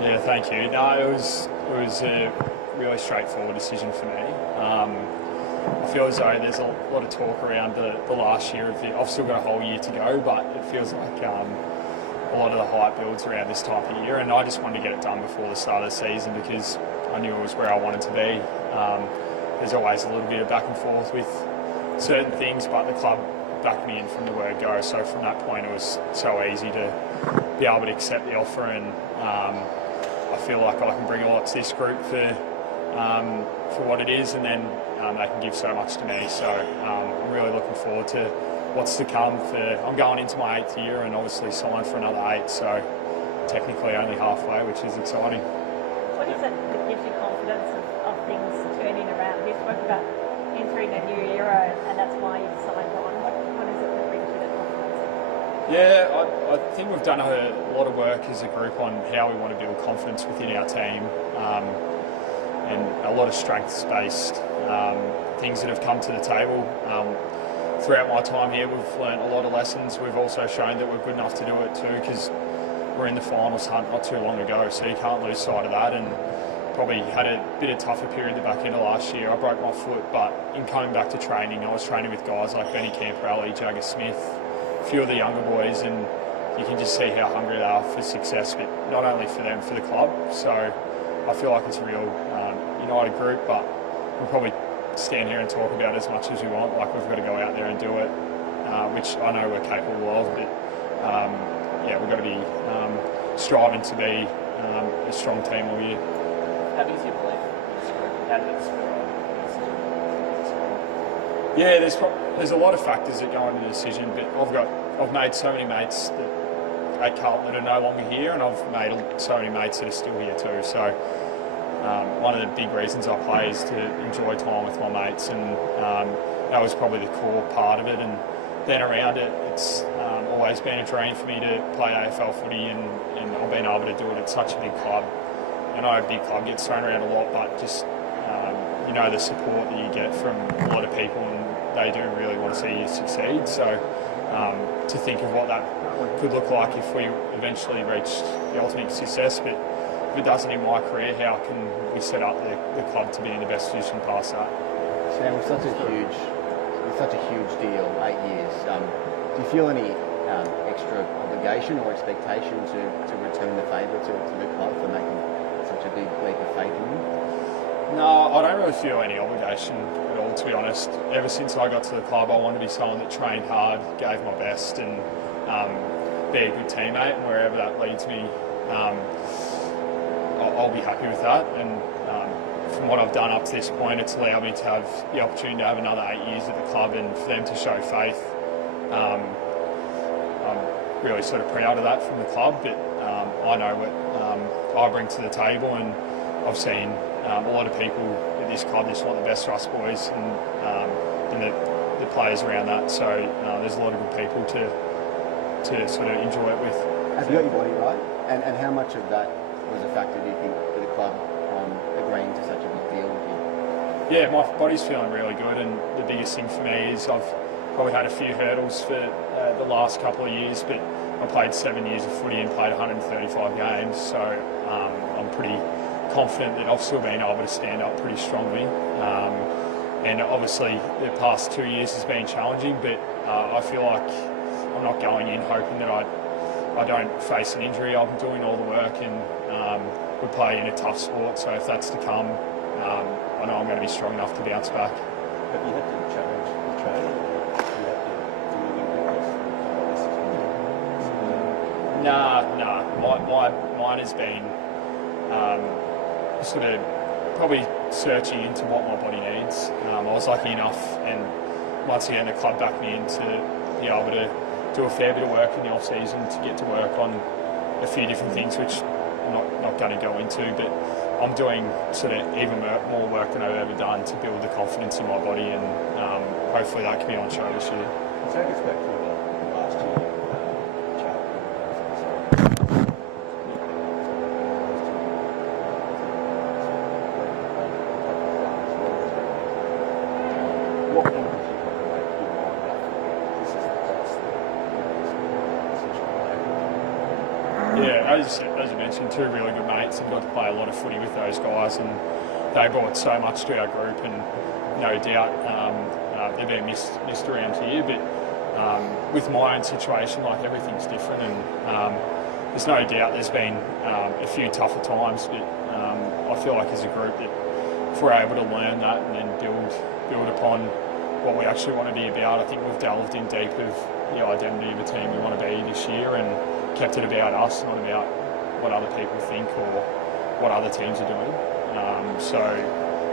Yeah, thank you. No, it was a really straightforward decision for me. I feel as though there's a lot of talk around the last year of it. I've still got a whole year to go, but it feels like a lot of the hype builds around this time of year, and I just wanted to get it done before the start of the season because I knew it was where I wanted to be. There's always a little bit of back and forth with certain things, but the club backed me in from the word go. So from that point, it was so easy to be able to accept the offer, and I feel like I can bring a lot to this group for what it is, and then they can give so much to me. So I'm really looking forward to what's to come. I'm going into my 8th year and obviously signed for another 8, so technically only halfway, which is exciting. What is it that gives you confidence of things turning around? You spoke about entering a new era, and that's why you've signed on. What is it that brings you that confidence? Yeah, I think we've done a lot of work as a group on how we want to build confidence within our team, and a lot of strengths-based things that have come to the table. Throughout my time here, we've learned a lot of lessons. We've also shown that we're good enough to do it too, because we're in the finals hunt not too long ago, so you can't lose sight of that. And probably had a bit of tougher period at the back end of last year. I broke my foot, but in coming back to training, I was training with guys like Benny Camperelli, Jagger Smith, a few of the younger boys, and you can just see how hungry they are for success, but not only for them, for the club. So I feel like it's a real united group, but we'll probably stand here and talk about it as much as we want. Like, we've got to go out there and do it, which I know we're capable of, but yeah, we've got to be striving to be a strong team all year. How big is your belief in this group? How did it spur on? Yeah, there's a lot of factors that go into the decision, but I've made so many mates at Carlton that are no longer here, and I've made so many mates that are still here too. So one of the big reasons I play is to enjoy time with my mates, and that was probably the core part of it. And then around it, it's always been a dream for me to play AFL footy, and I've been able to do it at such a big club. I know a big club gets thrown around a lot, but just the support that you get from a lot of people, and they do really want to see you succeed. So to think of what that could look like if we eventually reach the ultimate success, but if it doesn't in my career, how can we set up the club to be in the best position past that? Sam, with such a huge deal, 8 years, do you feel any extra obligation or expectation to return the favour to the club for making such a big leap of faith in you? No, I don't really feel any obligation at all, to be honest. Ever since I got to the club, I wanted to be someone that trained hard, gave my best, and be a good teammate, and wherever that leads me, I'll be happy with that. And from what I've done up to this point, it's allowed me to have the opportunity to have another 8 years at the club, and for them to show faith. I'm really sort of proud of that from the club, but I know what I bring to the table, and I've seen a lot of people at this club just want the best for us boys, and the players around that. So there's a lot of good people to sort of enjoy it with. Have you got your body right? And how much of that was a factor, do you think, for the club agreeing to such a big deal with you? Yeah, my body's feeling really good, and the biggest thing for me is I've probably had a few hurdles for the last couple of years, but I played 7 years of footy and played 135 games, so I'm pretty confident that I've still been able to stand up pretty strongly. And obviously the past 2 years has been challenging, but I feel like I'm not going in hoping that I don't face an injury. I'm doing all the work, and we play in a tough sport, so if that's to come, I know I'm going to be strong enough to bounce back. Have you had to challenge the training? You had to do anything Nah. Mine has been sort of probably searching into what my body needs. I was lucky enough, and once again the club backed me in to be able to do a fair bit of work in the off-season to get to work on a few different things, which I'm not going to go into, but I'm doing sort of even more work than I've ever done to build the confidence in my body, and hopefully that can be on show this year. Take us back to the last year. What can you make your mind up? This is the best. Yeah, as you mentioned, two really good mates, and got to play a lot of footy with those guys, and they brought so much to our group, and no doubt they've been missed around here. But with my own situation, like, everything's different, and there's no doubt there's been a few tougher times, but I feel like as a group that if we're able to learn that and then build upon what we actually want to be about, I think we've delved in deep of the identity of a team we want to be this year, and kept it about us, not about what other people think or what other teams are doing. So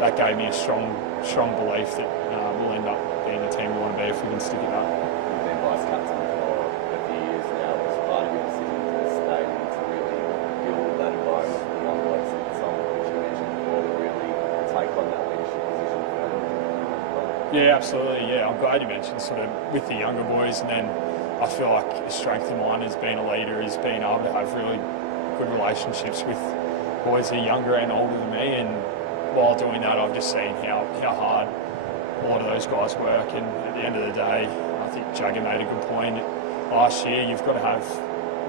that gave me a strong belief that we'll end up being the team we want to be if we can stick it up. You've been vice captain for a few years now. Was part of your decision to stay and to really build that environment for the young boys and some of which you mentioned before, to really take on that leadership position further? Yeah, absolutely. Yeah, I'm glad you mentioned sort of with the younger boys, and then I feel like a strength of mine as being a leader is being able to have really good relationships with boys that are younger and older than me, and while doing that I've just seen how hard a lot of those guys work, and at the end of the day I think Jagger made a good point. Last year you've got to have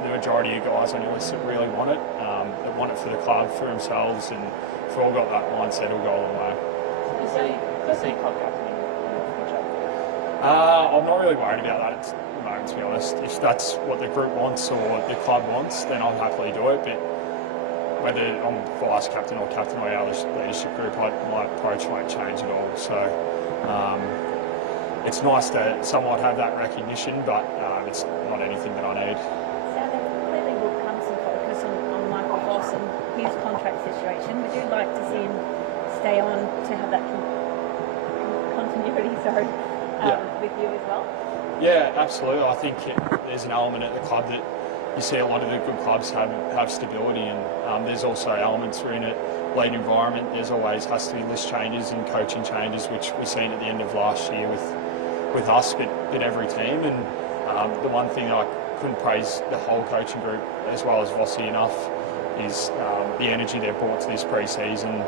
the majority of guys on your list that really want it, that want it for the club, for themselves, and if we've all got that mindset it'll go a long way. Does he club captain in the future? I'm not really worried about that at the moment, to be honest. If that's what the group wants or the club wants, then I'll happily do it. But whether I'm vice captain or captain of our leadership group, my approach won't change at all. So it's nice to somewhat have that recognition, but it's not anything that I need. So there clearly will come some focus on Michael Walsh and his contract situation. Would you like to see him stay on to have that continuity, with you as well? Yeah, absolutely. I think there's an element at the club that you see a lot of the good clubs have stability, and there's also elements where in a league environment there's always has to be list changes and coaching changes, which we've seen at the end of last year with us, but every team. And the one thing that I couldn't praise the whole coaching group as well as Vossi enough is the energy they've brought to this pre-season,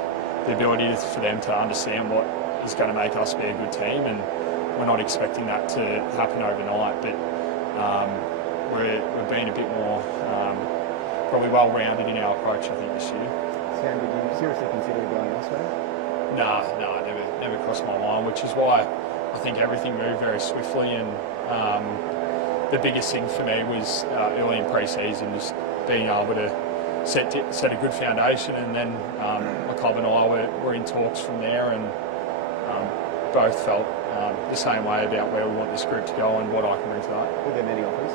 the ability for them to understand what is going to make us be a good team, and we're not expecting that to happen overnight, but we're being a bit more probably well-rounded in our approach, I think, this year. Sam, did you seriously consider going elsewhere? No, never crossed my mind, which is why I think everything moved very swiftly, and the biggest thing for me was early in pre-season just being able to set a good foundation, and then my club and I were in talks from there, and both felt the same way about where we want this group to go and what I can bring to that. Were there many offers?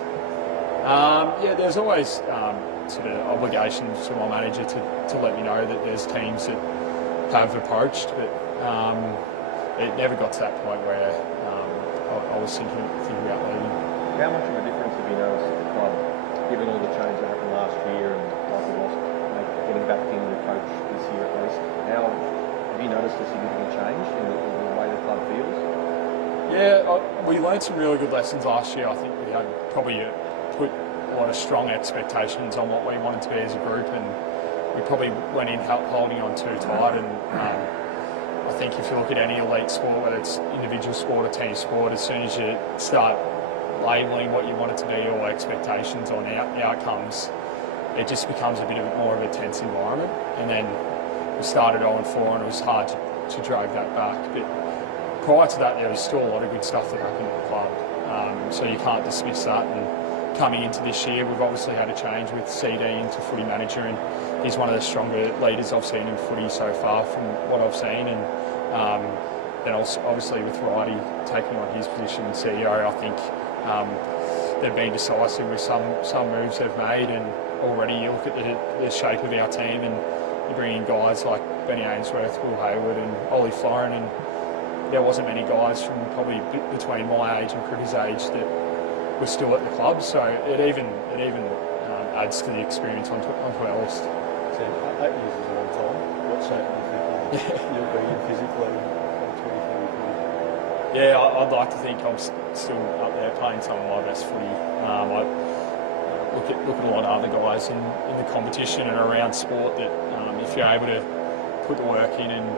Yeah, there's always sort of obligations to my manager to let me know that there's teams that have approached, but it never got to that point where I was thinking about leaving. How much of a difference have you noticed at the club, given all the change that happened last year and Michael Walsh getting back in the coach this year at least? How have you noticed a significant change in the way the club feels? Yeah, we learned some really good lessons last year. I think we had probably put a lot of strong expectations on what we wanted to be as a group, and we probably went in holding on too tight. And I think if you look at any elite sport, whether it's individual sport or team sport, as soon as you start labelling what you want it to be or expectations on outcomes, it just becomes a bit more of a tense environment. And then we started 0-4, and it was hard to drag that back. But prior to that, there was still a lot of good stuff that happened at the club, so you can't dismiss that. And coming into this year, we've obviously had a change with CD into footy manager, and he's one of the stronger leaders I've seen in footy so far from what I've seen. And then also obviously with Righty taking on his position in CEO, I think they've been decisive with some moves they've made, and already you look at the shape of our team, and you bring in guys like Benny Ainsworth, Will Hayward and Ollie Florin, and there wasn't many guys from probably between my age and Cricker's age that were still at the club, so it even adds to the experience onto our list. So 8 years is a long time. What shape do you think you'll be in physically in 2023? Yeah, I'd like to think I'm still up there playing some of my best footy. I look at a lot of other guys in the competition and around sport that if you're able to put the work in and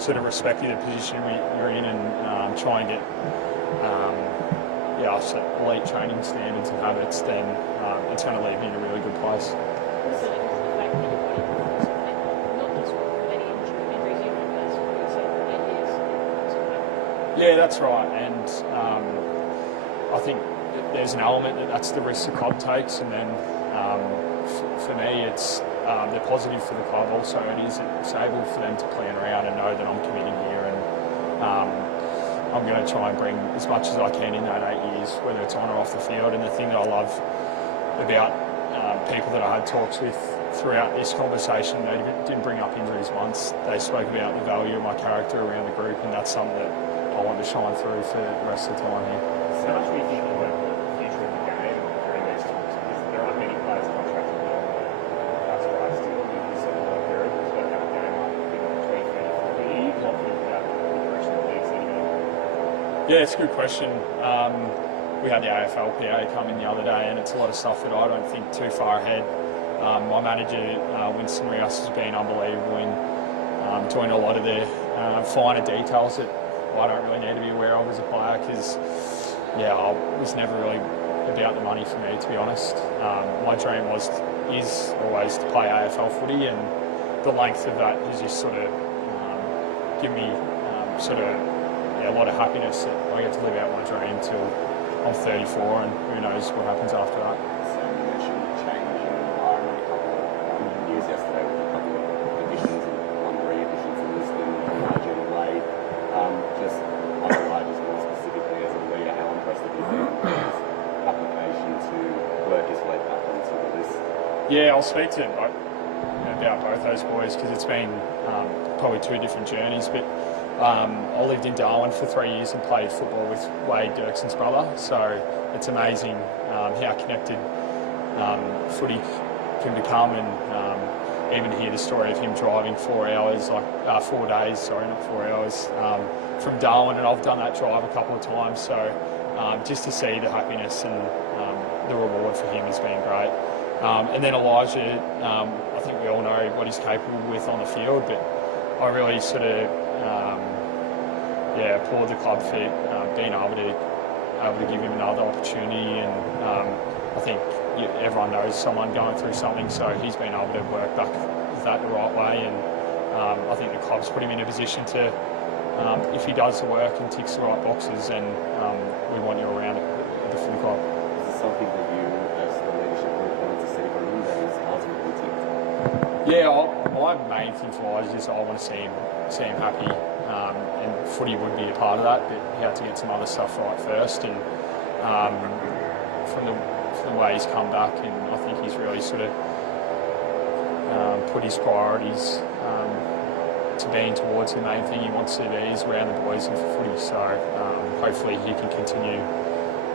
sort of respect the position you're in, and try and get set elite training standards and habits, then it's going to leave me in a really good place. Also, just the fact that your body performance, not just from any injuries you've had, but what you said for 8 years. Yeah, that's right, and I think there's an element that's the risk the club takes, and then for me it's they're positive for the club. Also, it's able for them to plan around and know that I'm committing here, and I'm going to try and bring as much as I can in that 8 years, whether it's on or off the field. And the thing that I love about people that I had talks with throughout this conversation, they didn't bring up injuries once. They spoke about the value of my character around the group, and that's something that I want to shine through for the rest of the time here. So much we think about the future of the game during these times, because there aren't many players contracted beyond the past price to use sort of long period, but have a game like 20, 30, 40. Are you confident about the progression of the league's leading? Yeah, it's a good question. We had the AFLPA come in the other day, and it's a lot of stuff that I don't think too far ahead. My manager, Winston Rios, has been unbelievable in doing a lot of the finer details that I don't really need to be aware of as a player, because I was never really about the money for me, to be honest. My dream is always to play AFL footy, and the length of that has just sort of given me a lot of happiness that I get to live out my dream till I'm 34, and who knows what happens after that. So you mentioned change in environment a couple of years yesterday with a couple of additions and one re-additions in Lisbon, Nigel and Wade. Just on the largest more specifically as a leader, how impressive is his application to work his way back onto the list? Yeah, I'll speak to about both those boys, because it's been probably two different journeys, but I lived in Darwin for 3 years and played football with Wade Dirkson's brother, so it's amazing how connected footy can become, and even hear the story of him driving 4 hours, 4 days, sorry, not 4 hours, from Darwin, and I've done that drive a couple of times, so just to see the happiness and the reward for him has been great. And then Elijah, I think we all know what he's capable with on the field, but I really sort of applaud the club for being able to give him another opportunity, and I think everyone knows someone going through something, so he's been able to work back with that the right way, and I think the club's put him in a position to, if he does the work and ticks the right boxes, then we want you around at the footy club. Is this something that you, as the leadership group, wanted to see from him that is ultimately ticked? Yeah, my main thing for Elijah is I want to see him happy, and footy would be a part of that, but he had to get some other stuff right first, and from the way he's come back, and I think he's really sort of put his priorities to being towards the main thing he wants to be is around the boys and for footy, so hopefully he can continue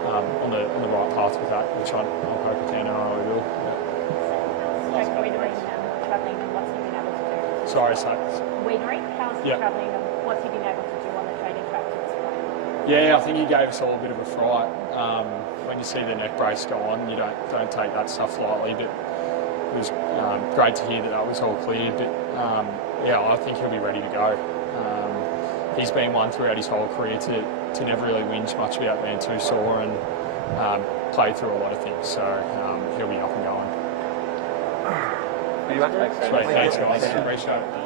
on the right path with that, which I hope he can, and I really will. Like Wienering, travelling, and what's he been able to do? Sorry, so. Wienering, how's he Yeah. travelling, and what's he been able to do on the training track to this point? Yeah, I think he gave us all a bit of a fright. When you see the neck brace go on, you don't take that stuff lightly, but it was great to hear that was all clear. But I think he'll be ready to go. He's been one throughout his whole career to never really whinge much about being too sore, and played through a lot of things, so he'll be up and going. Pretty much. Sweet, thanks guys, appreciate it.